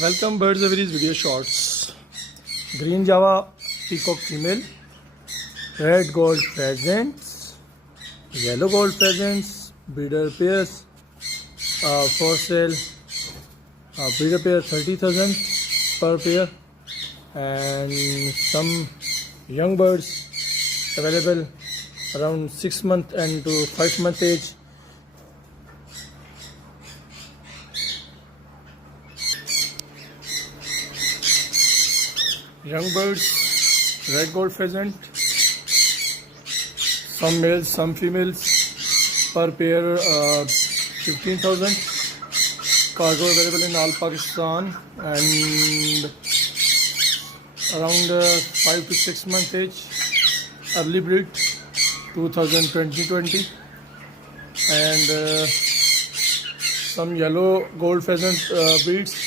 Welcome Birds Aviaries video shorts. Green Java peacock female, red gold pheasants, yellow gold pheasants, breeder pairs for sale. Breeder pair 30,000 per pair, and some young birds available around 6 month and to 5 month age. Young birds, red gold pheasant, some males, some females, per pair 15,000. Cargo available in all Pakistan and around 5 to 6 month age, early breed 2020, and some yellow gold pheasant breeds